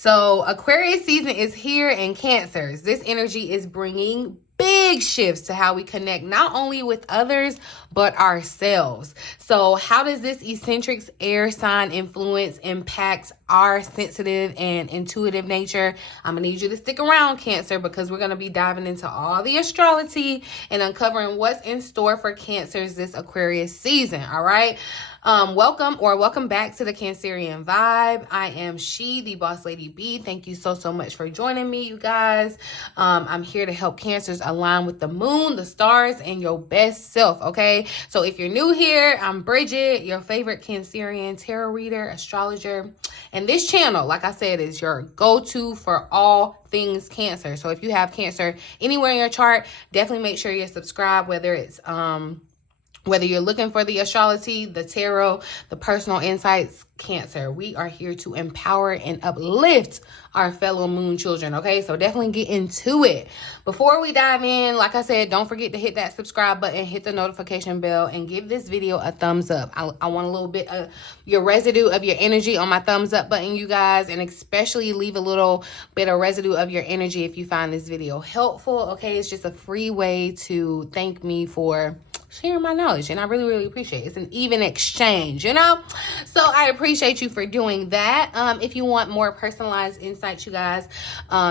So Aquarius season is here in Cancers. This energy is bringing big shifts to how we connect not only with others, but ourselves. So how does this eccentric air sign influence impact our sensitive and intuitive nature? I'm gonna need you to stick around, Cancer, because we're gonna be diving into all the astrology and uncovering what's in store for Cancers this Aquarius season, all right? Welcome back to the Cancerian vibe. I am she, the boss lady B. Thank you so much for joining me, you guys. I'm here to help Cancers align with the moon, the stars, and your best self, okay? So if you're new here, I'm Bridget, your favorite Cancerian tarot reader, astrologer. And this channel, like I said, is your go-to for all things Cancer. So if you have Cancer anywhere in your chart, definitely make sure you're subscribed, whether you're looking for the astrology, the tarot, the personal insights, Cancer. We are here to empower and uplift our fellow moon children, okay? So definitely get into it. Before we dive in, like I said, don't forget to hit that subscribe button, hit the notification bell, and give this video a thumbs up. I want a little bit of your residue of your energy on my thumbs up button, you guys, and especially leave a little bit of residue of your energy if you find this video helpful, okay? It's just a free way to thank me for sharing my knowledge, and I really appreciate it. It's an even exchange, you know? So I appreciate you for doing that. If you want more personalized insights, you guys,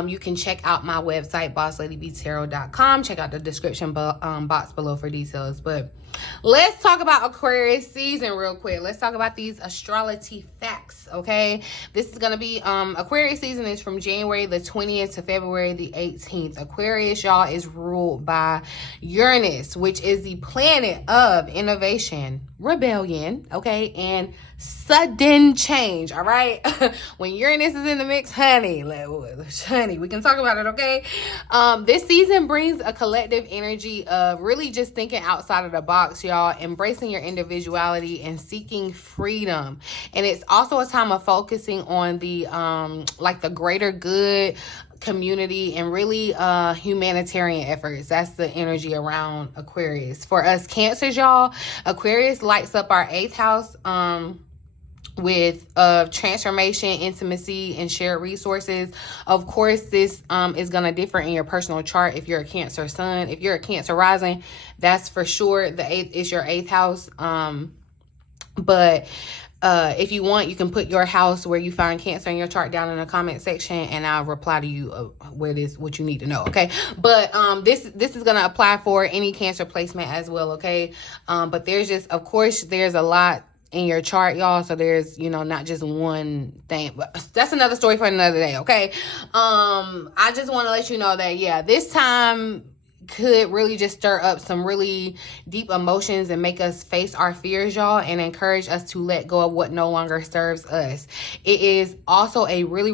you can check out my website, bossladybtarot.com. Check out the description box below for details. But let's talk about Aquarius season real quick. Let's talk about these astrology facts, okay? This is gonna be Aquarius season is from January the 20th to February the 18th. Aquarius, y'all, is ruled by Uranus, which is the planet of innovation, rebellion, okay, and sudden change, all right? When Uranus is in the mix, honey, we can talk about it, okay? This season brings a collective energy of really just thinking outside of the box, y'all, embracing your individuality and seeking freedom. And it's also a time of focusing on the like the greater good, community, and really humanitarian efforts. That's the energy around Aquarius. For us Cancers, y'all, Aquarius lights up our 8th house with transformation, intimacy, and shared resources. Of course, this is going to differ in your personal chart if you're a Cancer sun. If you're a Cancer rising, that's for sure the 8th is your 8th house. But if you want, you can put your house where you find Cancer in your chart down in the comment section, and I'll reply to you what you need to know, okay? But this is gonna apply for any Cancer placement as well, okay? But there's just, of course, there's a lot in your chart, y'all, so there's, you know, not just one thing, but that's another story for another day, okay? I just want to let you know that, yeah, this time could really just stir up some really deep emotions and make us face our fears, y'all, and encourage us to let go of what no longer serves us. It is also a really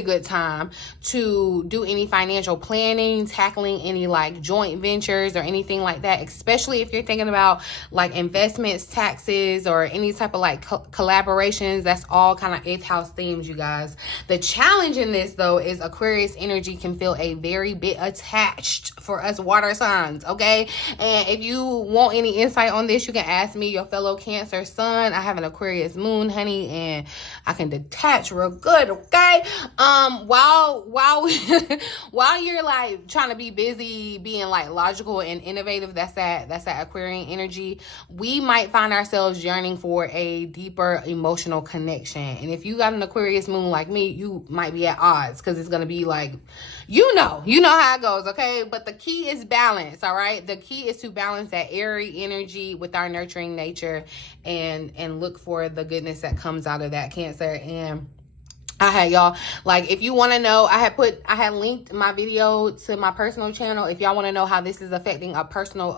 good time to do any financial planning, tackling any like joint ventures or anything like that, especially if you're thinking about like investments, taxes, or any type of like collaborations. That's all kind of 8th house themes, you guys. The challenge in this, though, is Aquarius energy can feel a very bit attached for us water signs, okay? And if you want any insight on this, you can ask me, your fellow Cancer sun. I have an Aquarius moon, honey, and I can detach real good, okay? While you're like trying to be busy being like logical and innovative, that's that Aquarian energy, we might find ourselves yearning for a deeper emotional connection. And if you got an Aquarius moon like me, you might be at odds, because it's gonna be like, you know how it goes, okay? But the key is balance, all right? The key is to balance that airy energy with our nurturing nature and look for the goodness that comes out of that, Cancer. And I had y'all, like, if you want to know, I had linked my video to my personal channel. If y'all want to know how this is affecting a personal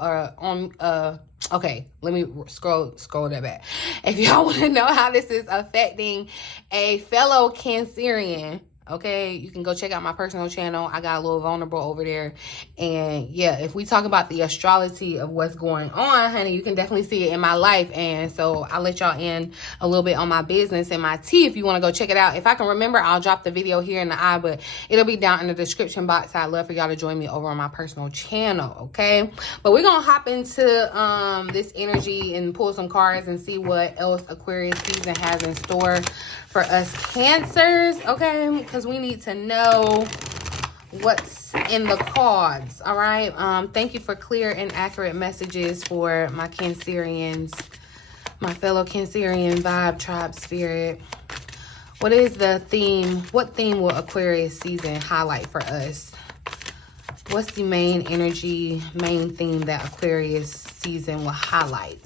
okay, let me scroll that back. If y'all want to know how this is affecting a fellow Cancerian, Okay, you can go check out my personal channel. I got a little vulnerable over there. And yeah, if we talk about the astrology of what's going on, honey, you can definitely see it in my life. And so I'll let y'all in a little bit on my business and my tea if you want to go check it out. If I can remember, I'll drop the video here in the eye, but it'll be down in the description box. I'd love for y'all to join me over on my personal channel, okay? But we're gonna hop into this energy and pull some cards and see what else Aquarius season has in store for us Cancers, okay? Because we need to know what's in the cards, all right? Thank you for clear and accurate messages for my Cancerians, my fellow Cancerian vibe, tribe, spirit. What is the theme? What theme will Aquarius season highlight for us? What's the main energy, main theme that Aquarius season will highlight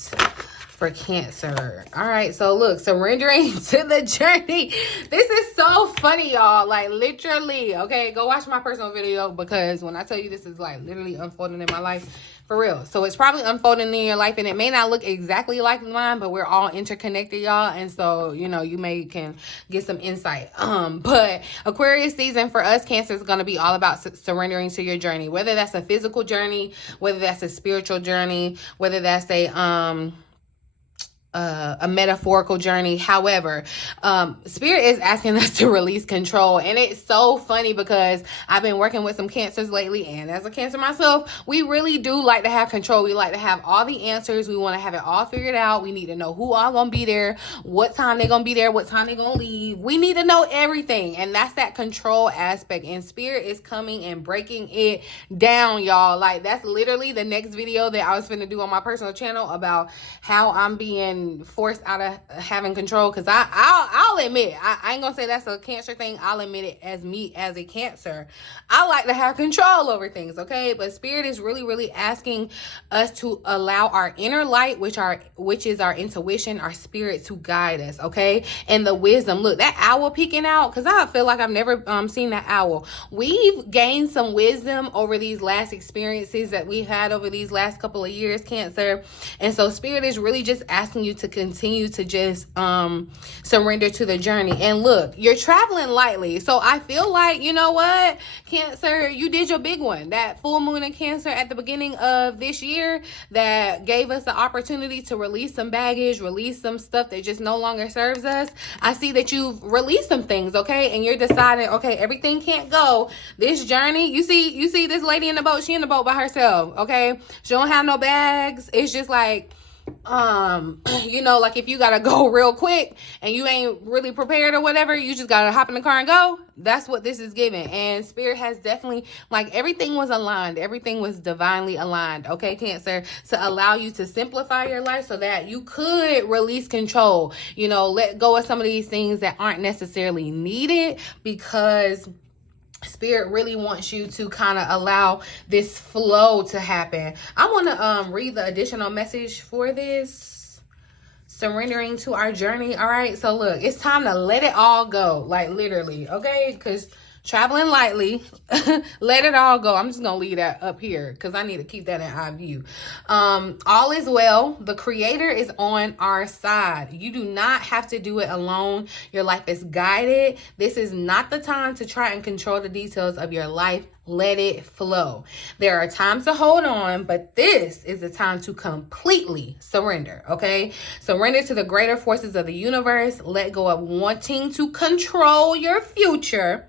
for Cancer? All right, so look, surrendering to the journey. This is so funny, y'all. Like, literally, okay? Go watch my personal video, because when I tell you this is like literally unfolding in my life, for real. So it's probably unfolding in your life, and it may not look exactly like mine, but we're all interconnected, y'all. And so, you know, you can get some insight. But Aquarius season for us Cancer is going to be all about surrendering to your journey, whether that's a physical journey, whether that's a spiritual journey, whether that's a metaphorical journey. However, spirit is asking us to release control. And it's so funny because I've been working with some Cancers lately, and as a Cancer myself, we really do like to have control. We like to have all the answers. We want to have it all figured out. We need to know who all gonna be there, what time they're gonna be there, what time they're gonna leave. We need to know everything, and that's that control aspect. And spirit is coming and breaking it down, y'all. Like, that's literally the next video that I was finna do on my personal channel about how I'm being forced out of having control. Because I'll admit, I ain't gonna say that's a Cancer thing. I'll admit it, as me as a Cancer, I like to have control over things, okay? But spirit is really asking us to allow our inner light, which is our intuition, our spirit, to guide us, okay? And the wisdom. Look, that owl peeking out, because I feel like I've never seen that owl. We've gained some wisdom over these last experiences that we've had over these last couple of years, Cancer. And so spirit is really just asking you to continue to just surrender to the journey. And look, you're traveling lightly. So I feel like, you know what, Cancer, you did your big one. That full moon in Cancer at the beginning of this year that gave us the opportunity to release some baggage, release some stuff that just no longer serves us. I see that you've released some things, okay? And you're deciding, okay, everything can't go. This journey, you see this lady in the boat, she in the boat by herself, okay? She don't have no bags. It's just like, you know, like if you gotta go real quick and you ain't really prepared or whatever, you just gotta hop in the car and go. That's what this is giving. And spirit has definitely, like, everything was aligned, everything was divinely aligned, okay, Cancer, to allow you to simplify your life so that you could release control, you know, let go of some of these things that aren't necessarily needed, because spirit really wants you to kind of allow this flow to happen. I want to read the additional message for this surrendering to our journey. All right, so look, it's time to let it all go, like literally, okay? Because traveling lightly, let it all go. I'm just gonna leave that up here because I need to keep that in eye view. All is well. The creator is on our side. You do not have to do it alone. Your life is guided. This is not the time to try and control the details of your life. Let it flow. There are times to hold on, but this is the time to completely surrender, okay? Surrender to the greater forces of the universe. Let go of wanting to control your future,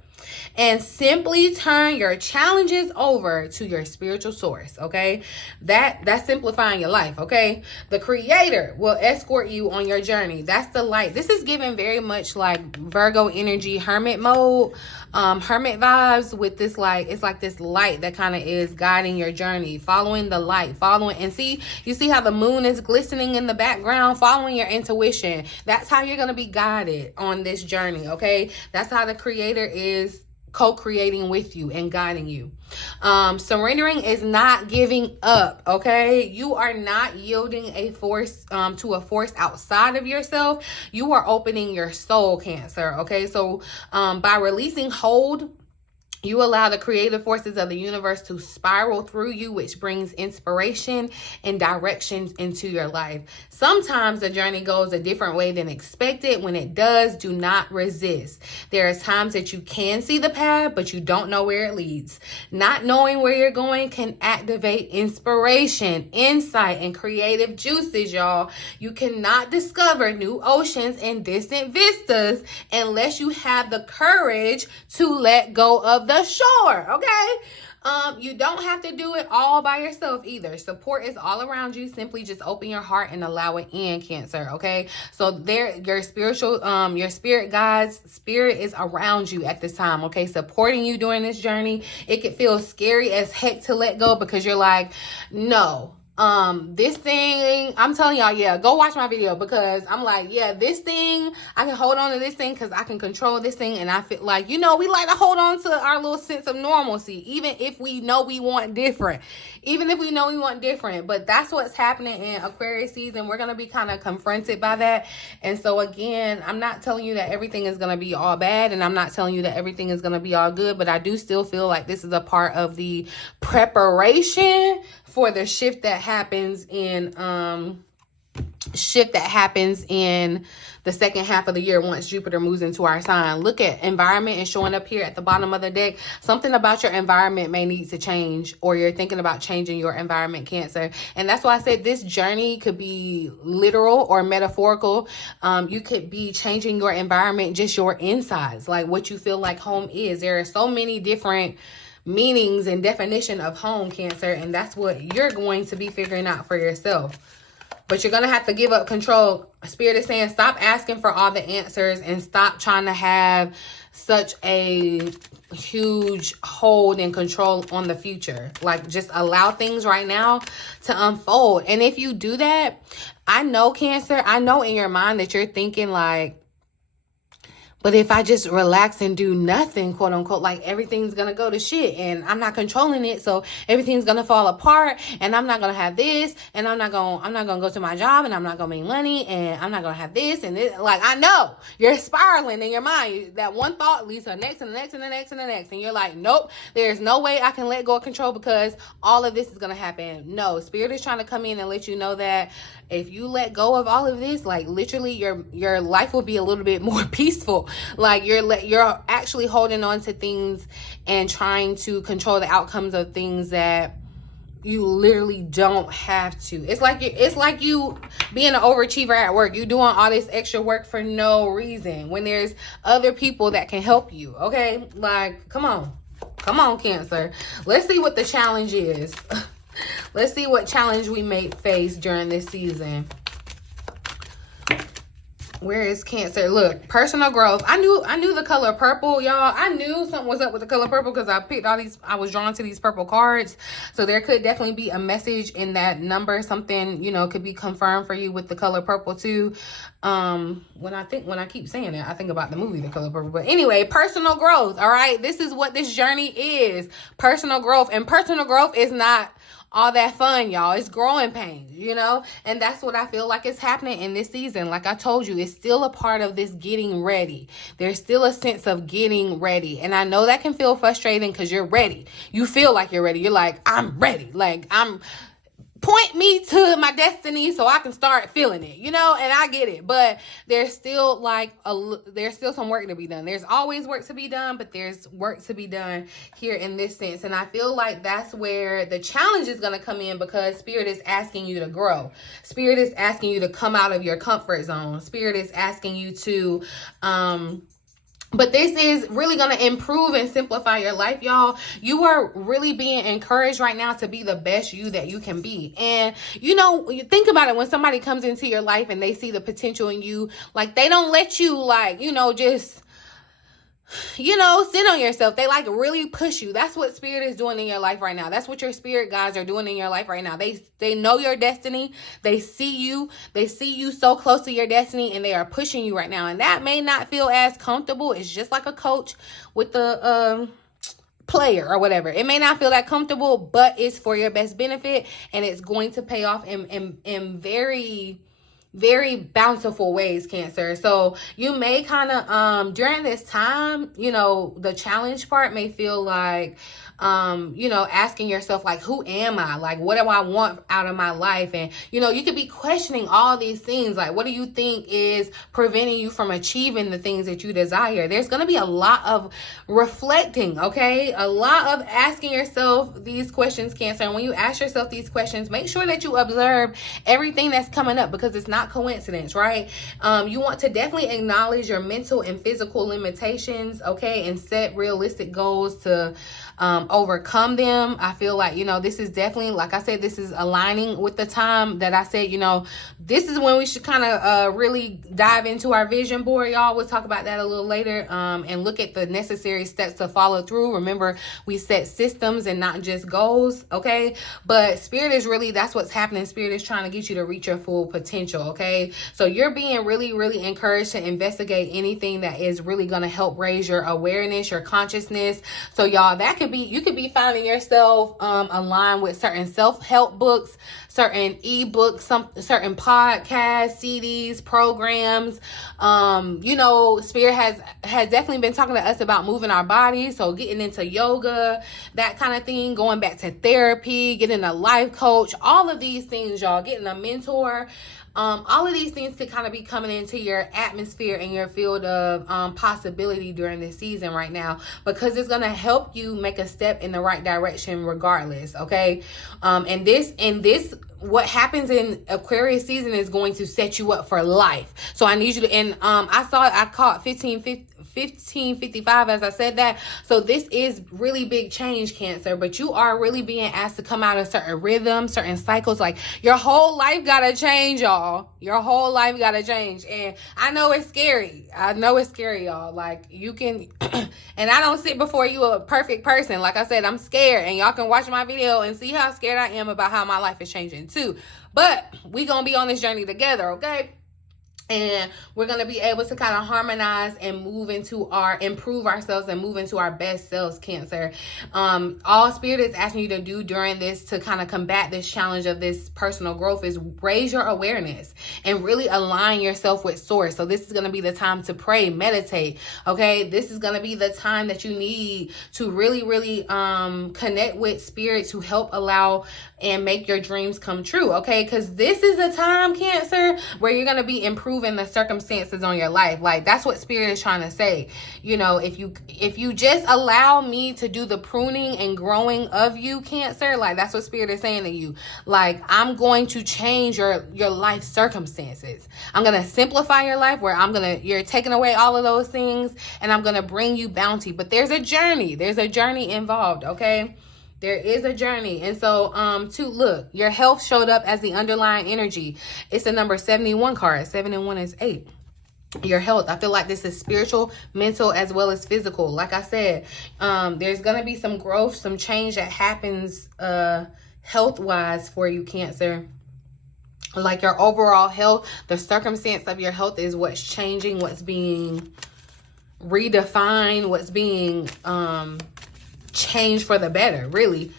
and simply turn your challenges over to your spiritual source, okay? That's simplifying your life, okay? The creator will escort you on your journey. That's the light. This is giving very much like Virgo energy, hermit mode, hermit vibes with this, like, it's like this light that kind of is guiding your journey, following the light, and you see how the moon is glistening in the background, following your intuition. That's how you're going to be guided on this journey, okay? That's how the creator is co-creating with you and guiding you. Surrendering is not giving up, okay? You are not yielding a force to a force outside of yourself. You are opening your soul, Cancer, okay? So by releasing hold You allow the creative forces of the universe to spiral through you, which brings inspiration and directions into your life. Sometimes the journey goes a different way than expected. When it does, do not resist. There are times that you can see the path, but you don't know where it leads. Not knowing where you're going can activate inspiration, insight, and creative juices, y'all. You cannot discover new oceans and distant vistas unless you have the courage to let go of the shore, okay? You don't have to do it all by yourself either. Support is all around you. Simply just open your heart and allow it in, Cancer, okay? So your spiritual, your spirit guides, spirit is around you at this time, okay? Supporting you during this journey. It could feel scary as heck to let go because you're like, no. This thing, I'm telling y'all, yeah, go watch my video, because I'm like, yeah, this thing, I can hold on to this thing because I can control this thing. And I feel like, you know, we like to hold on to our little sense of normalcy, even if we know we want different, but that's what's happening in Aquarius season. We're going to be kind of confronted by that. And so again, I'm not telling you that everything is going to be all bad, and I'm not telling you that everything is going to be all good, but I do still feel like this is a part of the preparation for the shift that happens in the second half of the year once Jupiter moves into our sign. Look at environment and showing up here at the bottom of the deck. Something about your environment may need to change, or you're thinking about changing your environment, Cancer. And that's why I said this journey could be literal or metaphorical. You could be changing your environment, just your insides, like what you feel like home is. There are so many different meanings and definition of home, Cancer, and that's what you're going to be figuring out for yourself. But you're going to have to give up control. Spirit is saying stop asking for all the answers and stop trying to have such a huge hold and control on the future. Like, just allow things right now to unfold. And if you do that, I know, Cancer, I know in your mind that you're thinking like, but if I just relax and do nothing, quote unquote, like everything's going to go to shit and I'm not controlling it. So everything's going to fall apart and I'm not going to have this, and I'm not going to go to my job, and I'm not going to make money, and I'm not going to have this and this. Like, I know you're spiraling in your mind. That one thought leads to the next and the next and the next and the next. And you're like, nope, there's no way I can let go of control because all of this is going to happen. No, Spirit is trying to come in and let you know that if you let go of all of this, like literally your life will be a little bit more peaceful. Like you're actually holding on to things and trying to control the outcomes of things that you literally don't have to. It's like you being an overachiever at work. You doing all this extra work for no reason when there's other people that can help you. Okay, like come on, Cancer. Let's see what the challenge is. Let's see what challenge we may face during this season. Where is Cancer? Look, personal growth. I knew the color purple, y'all. I knew something was up with the color purple because I picked all these. I was drawn to these purple cards. So there could definitely be a message in that number. Something, you know, could be confirmed for you with the color purple too. When I keep saying it, I think about the movie The Color Purple. But anyway, personal growth. All right. This is what this journey is. Personal growth. And personal growth is not all that fun, y'all. It's growing pains, you know? And that's what I feel like is happening in this season. Like I told you, it's still a part of this getting ready. There's still a sense of getting ready. And I know that can feel frustrating because you're ready. You feel like you're ready. You're like, I'm ready. Like, point me to my destiny so I can start feeling it, you know? And I get it, but there's still there's still some work to be done. There's always work to be done, but there's work to be done here in this sense. And I feel like that's where the challenge is going to come in, because Spirit is asking you to grow. Spirit is asking you to come out of your comfort zone. Spirit is asking you to, but this is really going to improve and simplify your life, y'all. You are really being encouraged right now to be the best you that you can be. And, you know, you think about it, when somebody comes into your life and they see the potential in you, like they don't let you like, you know, just, you know, sit on yourself. They like really push you. That's what Spirit is doing in your life right now. That's what your spirit guides are doing in your life right now. They know your destiny. They see you so close to your destiny, and they are pushing you right now. And that may not feel as comfortable. It's just like a coach with the player or whatever. It may not feel that comfortable, but it's for your best benefit, and it's going to pay off in very very bountiful ways, Cancer. So you may kind of during this time, you know, the challenge part may feel like you know, asking yourself, like, who am I? Like, what do I want out of my life? And, you know, you could be questioning all these things. Like, what do you think is preventing you from achieving the things that you desire? There's going to be a lot of reflecting, okay? A lot of asking yourself these questions, Cancer. And when you ask yourself these questions, make sure that you observe everything that's coming up, because it's not coincidence, right? You want to definitely acknowledge your mental and physical limitations, okay? And set realistic goals to overcome them. I feel like, you know, this is definitely, like I said, this is aligning with the time that I said, you know, this is when we should kind of really dive into our vision board, y'all. We'll talk about that a little later, and look at the necessary steps to follow through. Remember, we set systems and not just goals, okay? But Spirit is really, that's what's happening. Spirit is trying to get you to reach your full potential, okay? So you're being really, really encouraged to investigate anything that is really going to help raise your awareness, your consciousness. So y'all, that could be, you could be finding yourself aligned with certain self-help books, certain ebooks, certain podcasts, CDs, programs. You know, Spirit has definitely been talking to us about moving our bodies. So getting into yoga, that kind of thing, going back to therapy, getting a life coach, all of these things, y'all, getting a mentor. All of these things could kind of be coming into your atmosphere and your field of possibility during this season right now, because it's going to help you make a step in the right direction regardless, okay? And this what happens in Aquarius season is going to set you up for life. So I need you to, and I caught 1555 as I said that. So this is really big change, Cancer, but you are really being asked to come out of certain rhythms, certain cycles. Like, your whole life gotta change, y'all. Your whole life gotta change. And I know it's scary. I know it's scary, y'all. Like, you can and I don't sit before you a perfect person. Like I said, I'm scared, and y'all can watch my video and see how scared I am about how my life is changing too. But we gonna be on this journey together, okay? And we're going to be able to kind of harmonize and improve ourselves and move into our best selves, Cancer. All Spirit is asking you to do during this to kind of combat this challenge of this personal growth is raise your awareness and really align yourself with Source. So this is going to be the time to pray, meditate, okay? This is going to be the time that you need to really, really connect with Spirit to help allow and make your dreams come true, okay? Because this is a time, Cancer, where you're going to be improving the circumstances on your life. Like, that's what Spirit is trying to say. You know, if you just allow me to do the pruning and growing of you, Cancer, like, that's what Spirit is saying to you. Like, I'm going to change your life circumstances. I'm going to simplify your life, where you're taking away all of those things, and I'm going to bring you bounty. But there's a journey involved, okay? There is a journey. And so, look, your health showed up as the underlying energy. It's the number 71 card. 7 and 1 is 8. Your health. I feel like this is spiritual, mental, as well as physical. Like I said, there's going to be some growth, some change that happens health-wise for you, Cancer. Like, your overall health, the circumstance of your health is what's changing, what's being redefined, what's being change for the better, really.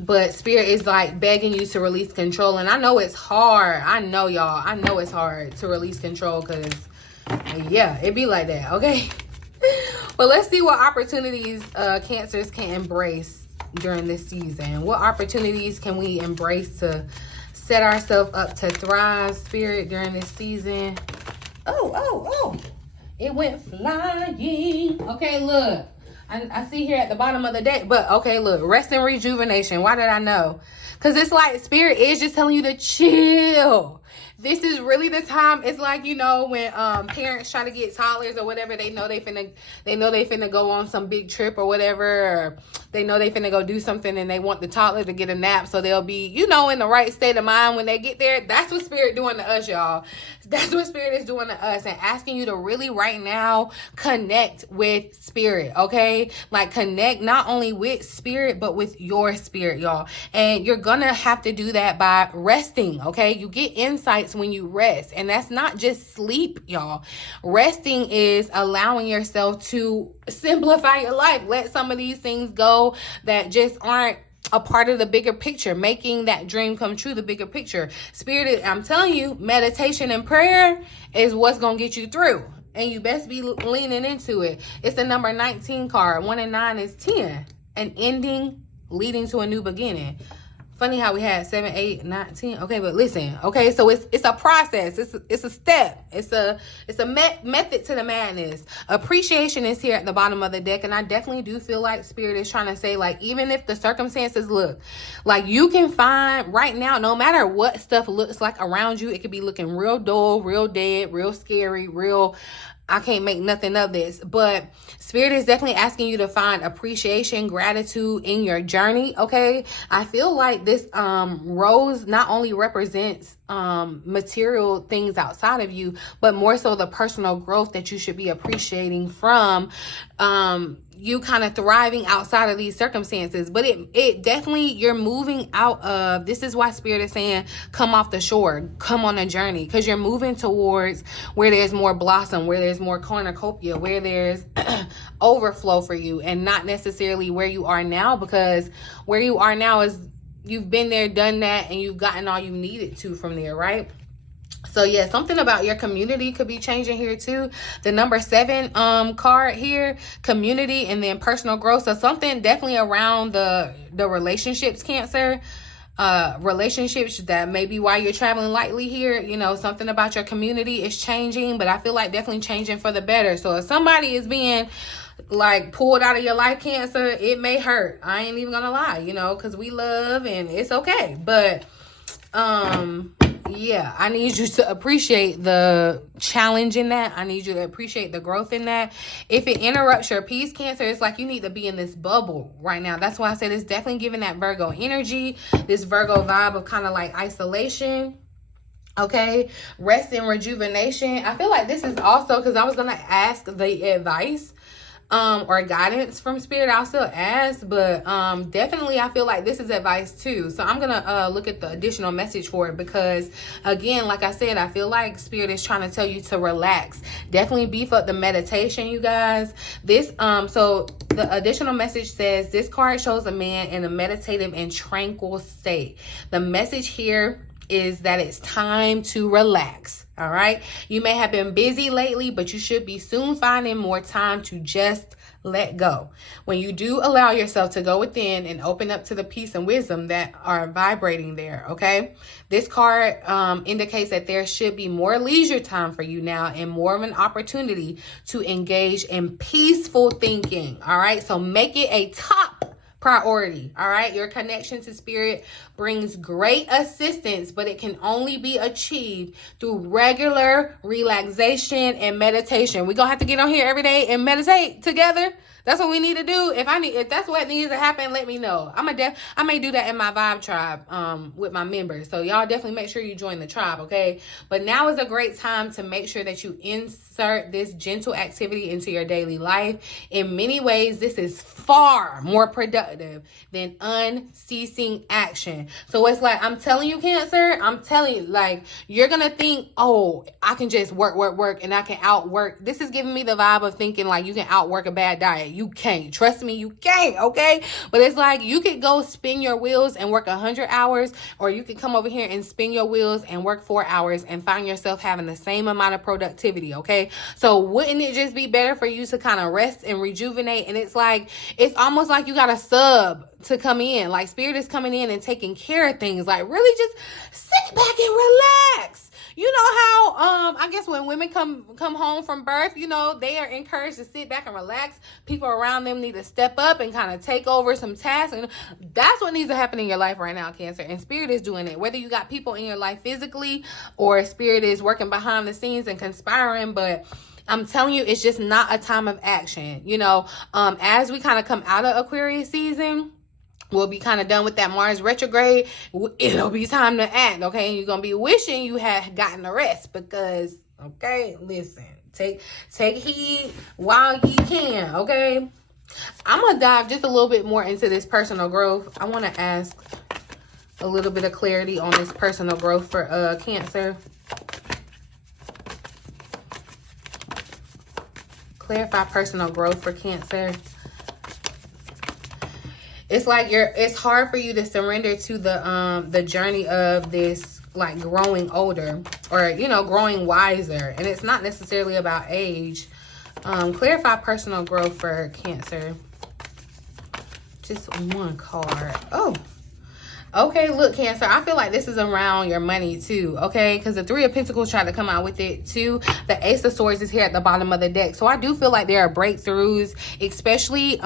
But Spirit is like begging you to release control. And I know it's hard. I know, y'all. I know it's hard to release control, because yeah, it be like that, okay? But let's see what opportunities Cancers can embrace during this season. What opportunities can we embrace to set ourselves up to thrive, Spirit, during this season? Oh, it went flying. Okay, look, I see here at the bottom of the deck, but okay, look, rest and rejuvenation. Why did I know? Because it's like Spirit is just telling you to chill. This is really the time. It's like, you know, when parents try to get toddlers or whatever, they know they finna go on some big trip or whatever, or they know they finna go do something, and they want the toddler to get a nap so they'll be, you know, in the right state of mind when they get there. That's what Spirit doing to us, y'all. That's what Spirit is doing to us, and asking you to really right now connect with Spirit, okay? Like, connect not only with Spirit, but with your spirit, y'all. And you're gonna have to do that by resting, okay? You get insights when you rest, and that's not just sleep, y'all. Resting is allowing yourself to simplify your life. Let some of these things go that just aren't a part of the bigger picture, making that dream come true, the bigger picture. Spirit, I'm telling you, meditation and prayer is what's going to get you through. And you best be leaning into it. It's the number 19 card. 1 and 9 is 10. An ending leading to a new beginning. Funny how we had 7, 8, 9, 10. Okay, but listen. Okay, so it's a process. It's a step. It's a method to the madness. Appreciation is here at the bottom of the deck, and I definitely do feel like Spirit is trying to say, like, even if the circumstances look like you can find right now, no matter what stuff looks like around you, it could be looking real dull, real dead, real scary, real, I can't make nothing of this. But Spirit is definitely asking you to find appreciation, gratitude in your journey, okay? I feel like this rose not only represents material things outside of you, but more so the personal growth that you should be appreciating from you kind of thriving outside of these circumstances. But it definitely, you're moving out of, this is why Spirit is saying, come off the shore, come on a journey, because you're moving towards where there's more blossom, where there's more cornucopia, where there's overflow for you, and not necessarily where you are now, because where you are now is, you've been there, done that, and you've gotten all you needed to from there, right? So yeah, something about your community could be changing here too. The number 7 card here, community, and then personal growth. So something definitely around the relationships, Cancer. Relationships, that may be why you're traveling lightly here. You know, something about your community is changing, but I feel like definitely changing for the better. So if somebody is being like pulled out of your life, Cancer, it may hurt. I ain't even gonna lie, you know, because we love and it's okay. But yeah, I need you to appreciate the challenge in that. I need you to appreciate the growth in that. If it interrupts your peace, Cancer, it's like you need to be in this bubble right now. That's why I said it's definitely giving that Virgo energy, this Virgo vibe of kind of like isolation. Okay, rest and rejuvenation. I feel like this is also, because I was going to ask the advice or guidance from Spirit. I'll still ask, but definitely I feel like this is advice too. So I'm gonna look at the additional message for it, because again, like I said, I feel like Spirit is trying to tell you to relax. Definitely beef up the meditation, you guys. This so the additional message says, this card shows a man in a meditative and tranquil state. The message here is that it's time to relax. All right. You may have been busy lately, but you should be soon finding more time to just let go. When you do allow yourself to go within and open up to the peace and wisdom that are vibrating there. Okay. This card indicates that there should be more leisure time for you now and more of an opportunity to engage in peaceful thinking. All right. So make it a top priority. All right. Your connection to Spirit brings great assistance, but it can only be achieved through regular relaxation and meditation. We're gonna have to get on here every day and meditate together. That's what we need to do. If that's what needs to happen, let me know. I may do that in my vibe tribe with my members. So y'all definitely make sure you join the tribe, okay? But now is a great time to make sure that you insert this gentle activity into your daily life. In many ways, this is far more productive than unceasing action. So it's like, I'm telling you, Cancer, I'm telling you, like, you're gonna think, oh, I can just work, and I can outwork. This is giving me the vibe of thinking like you can outwork a bad diet. You can't. Trust me, you can't, okay? But it's like you could go spin your wheels and work 100 hours, or you could come over here and spin your wheels and work 4 hours and find yourself having the same amount of productivity, okay? So wouldn't it just be better for you to kind of rest and rejuvenate? And it's like, it's almost like you got a sub to come in. Like Spirit is coming in and taking care of things. Like really just sit back and relax. You know how I guess when women come home from birth, you know, they are encouraged to sit back and relax. People around them need to step up and kind of take over some tasks. And that's what needs to happen in your life right now, Cancer. And Spirit is doing it. Whether you got people in your life physically or Spirit is working behind the scenes and conspiring, but I'm telling you, it's just not a time of action. You know, as we kind of come out of Aquarius season, we'll be kind of done with that Mars retrograde. It'll be time to act, okay? And you're going to be wishing you had gotten a rest because, okay, listen, take heed while you can, okay? I'm going to dive just a little bit more into this personal growth. I want to ask a little bit of clarity on this personal growth for Cancer. Clarify personal growth for Cancer. It's like it's hard for you to surrender to the journey of this, like, growing older, or, you know, growing wiser. And it's not necessarily about age. Clarify personal growth for Cancer. Just one card. Oh, okay, look, Cancer, I feel like this is around your money too, okay? Because the Three of Pentacles tried to come out with it too. The Ace of Swords is here at the bottom of the deck. So I do feel like there are breakthroughs, especially,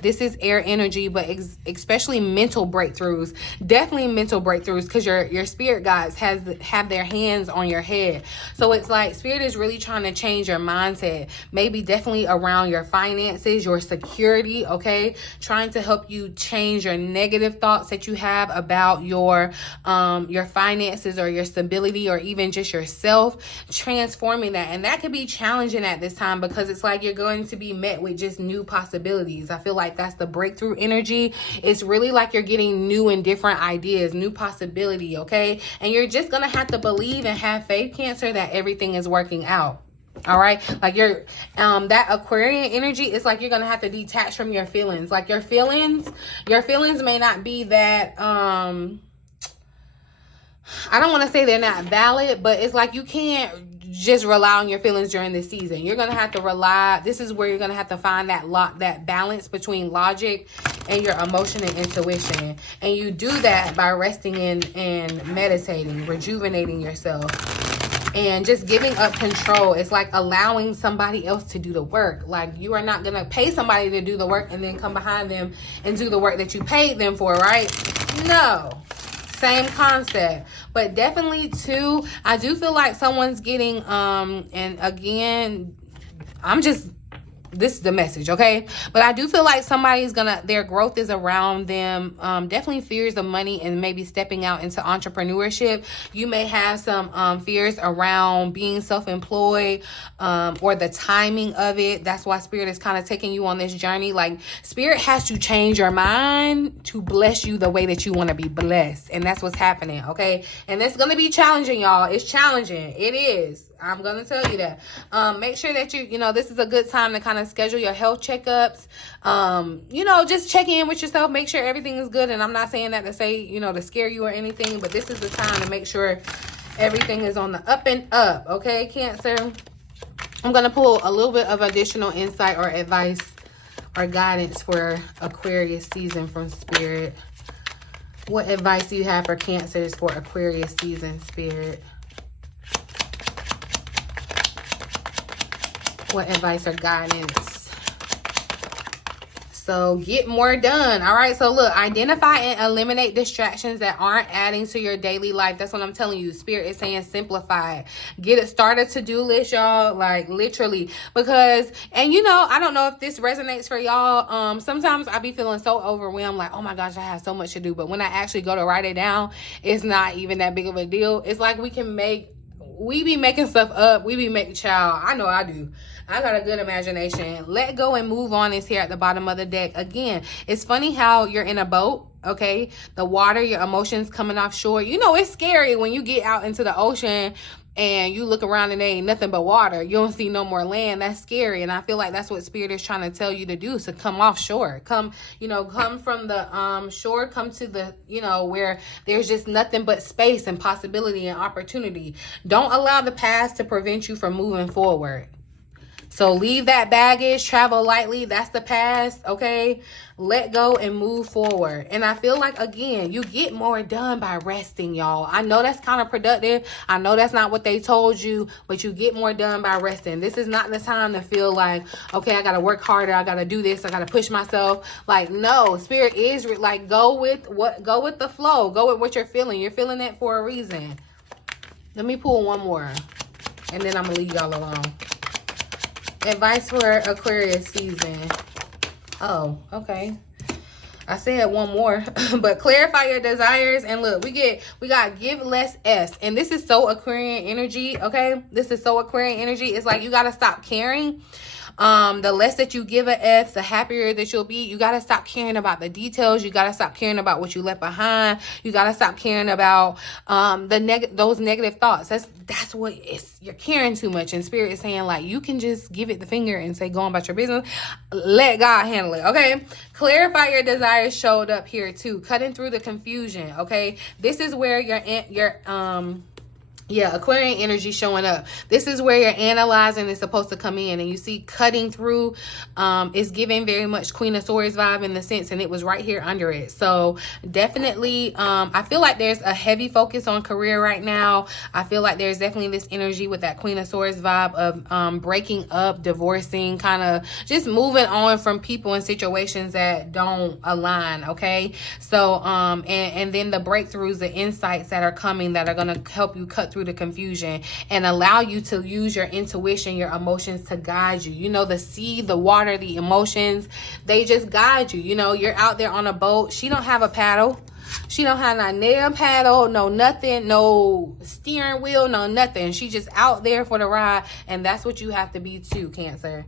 this is air energy, but especially mental breakthroughs. Definitely mental breakthroughs, because your spirit guides have their hands on your head. So it's like spirit is really trying to change your mindset. Maybe definitely around your finances, your security, okay? Trying to help you change your negative thoughts that you have about your finances or your stability, or even just yourself, transforming that. And that could be challenging at this time, because it's like you're going to be met with just new possibilities. I feel like that's the breakthrough energy. It's really like you're getting new and different ideas, new possibility, okay? And you're just gonna have to believe and have faith, Cancer, that everything is working out. All right, like that Aquarian energy, it's like you're gonna have to detach from your feelings. Like your feelings may not be that I don't want to say they're not valid, but it's like you can't just rely on your feelings during this season. You're gonna have to rely. This is where you're gonna have to find that balance between logic and your emotion and intuition. And you do that by resting in and meditating, rejuvenating yourself, and just giving up control. It's like allowing somebody else to do the work. Like, you are not going to pay somebody to do the work and then come behind them and do the work that you paid them for, right? No. Same concept. But definitely, too, I do feel like someone's getting, and again, this is the message, okay? But I do feel like somebody's their growth is around them. Definitely fears of money and maybe stepping out into entrepreneurship. You may have some fears around being self-employed, or the timing of it. That's why spirit is kind of taking you on this journey. Like, spirit has to change your mind to bless you the way that you want to be blessed. And that's what's happening, okay? And it's going to be challenging, y'all. It's challenging. It is. I'm going to tell you that. Make sure that this is a good time to kind of schedule your health checkups. Just check in with yourself. Make sure everything is good. And I'm not saying that to say, to scare you or anything, but this is the time to make sure everything is on the up and up. Okay, Cancer? I'm going to pull a little bit of additional insight or advice or guidance for Aquarius season from Spirit. What advice do you have for Cancers for Aquarius season, Spirit? What advice or guidance? So get more done. All right. So look, identify and eliminate distractions that aren't adding to your daily life. That's what I'm telling you. Spirit is saying simplify it. Get it started to-do list, y'all. Like, literally. Because, and I don't know if this resonates for y'all. Sometimes I be feeling so overwhelmed, like, oh my gosh, I have so much to do. But when I actually go to write it down, it's not even that big of a deal. It's like we be making stuff up. We be making, child. I know I do. I got a good imagination. Let go and move on is here at the bottom of the deck. Again, it's funny how you're in a boat, okay? The water, your emotions coming offshore. It's scary when you get out into the ocean and you look around and there ain't nothing but water. You don't see no more land. That's scary. And I feel like that's what Spirit is trying to tell you to do. So come offshore. Come from the shore. Come to the, where there's just nothing but space and possibility and opportunity. Don't allow the past to prevent you from moving forward. So leave that baggage, travel lightly. That's the past, okay? Let go and move forward. And I feel like, again, you get more done by resting, y'all. I know that's kind of productive. I know that's not what they told you, but you get more done by resting. This is not the time to feel like, okay, I got to work harder. I got to do this. I got to push myself. Like, no, Spirit is like, go with the flow. Go with what you're feeling. You're feeling it for a reason. Let me pull one more, and then I'm going to leave y'all alone. Advice for Aquarius season. Oh, okay. I said one more, but clarify your desires. And look, we got give less S. And this is so Aquarian energy, okay? This is so Aquarian energy. It's like you got to stop caring The less that you give a F, the happier that you'll be. You got to stop caring about the details. You got to stop caring about what you left behind. You got to stop caring about those negative thoughts. That's what you're caring too much. And Spirit is saying, like, you can just give it the finger and say, go on about your business. Let God handle it, okay? Clarify your desires showed up here too. Cutting through the confusion, okay? This is where your Aquarian energy showing up. This is where your analyzing is supposed to come in. And you see cutting through is giving very much Queen of Swords vibe in the sense, and it was right here under it. So definitely, I feel like there's a heavy focus on career right now. I feel like there's definitely this energy with that Queen of Swords vibe of breaking up, divorcing, kind of just moving on from people and situations that don't align, okay? So, and then the breakthroughs, the insights that are coming that are going to help you cut through the confusion and allow you to use your intuition, your emotions to guide you. You know, the sea, the water, the emotions, they just guide you. You know, you're out there on a boat. She don't have a paddle. She don't have no nail paddle, no nothing, no steering wheel, no nothing. She just out there for the ride. And that's what you have to be too, Cancer.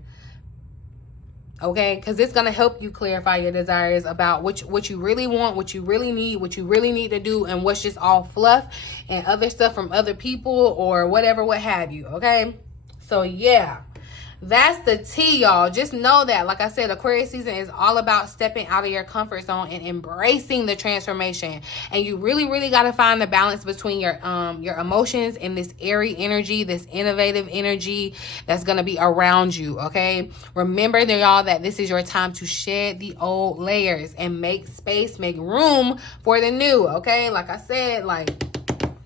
Okay, because it's going to help you clarify your desires about what you really want, what you really need to do, and what's just all fluff and other stuff from other people or whatever, what have you. Okay, so yeah. That's the tea, y'all. Just know that, like I said, Aquarius season is all about stepping out of your comfort zone and embracing the transformation. And you really, really got to find the balance between your emotions and this airy energy, this innovative energy that's going to be around you, okay? Remember, y'all, that this is your time to shed the old layers and make space, make room for the new, okay? Like I said, like,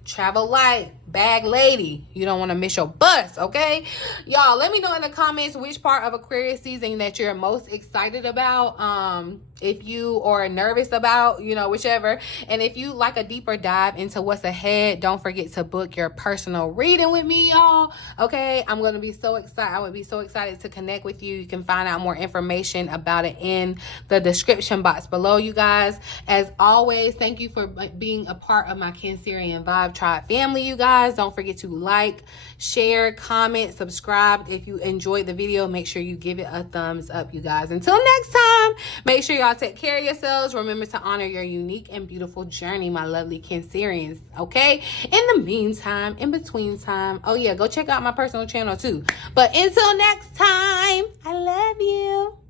travel light, bag lady. You don't want to miss your bus, okay? Y'all, let me know in the comments which part of Aquarius season that you're most excited about. If you are nervous about, you know, whichever. And if you like a deeper dive into what's ahead, don't forget to book your personal reading with me, y'all. Okay, I'm going to be so excited. I would be so excited to connect with you. You can find out more information about it in the description box below, you guys. As always, thank you for being a part of my Cancerian Vibe Tribe family, you guys. Don't forget to like, share, comment, subscribe. If you enjoyed the video, make sure you give it a thumbs up, you guys. Until next time, make sure y'all take care of yourselves. Remember to honor your unique and beautiful journey, my lovely Cancerians, okay? In the meantime, in between time, oh yeah, go check out my personal channel too. But until next time, I love you.